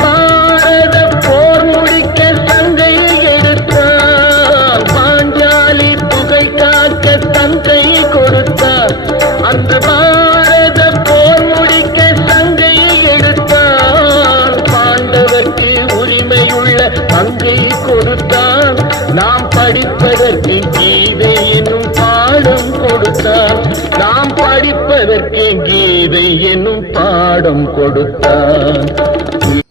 பாரத போர் முடிக்க சங்கையை எடுத்தார். பாஞ்சாலி புகை காக்க தங்கை கொடுத்தார். அந்த பாரத போர் முடிக்க சங்கையை எடுத்தார். பாண்டவர்க்கு உரிமையுள்ள பங்கை கொடுத்தார். நாம் படிப்பதற்கு கீதை என்னும் பாடம் கொடுத்தார். நாம் படிப்பதற்கு கீதை என்னும் பாடம் கொடுத்தார்.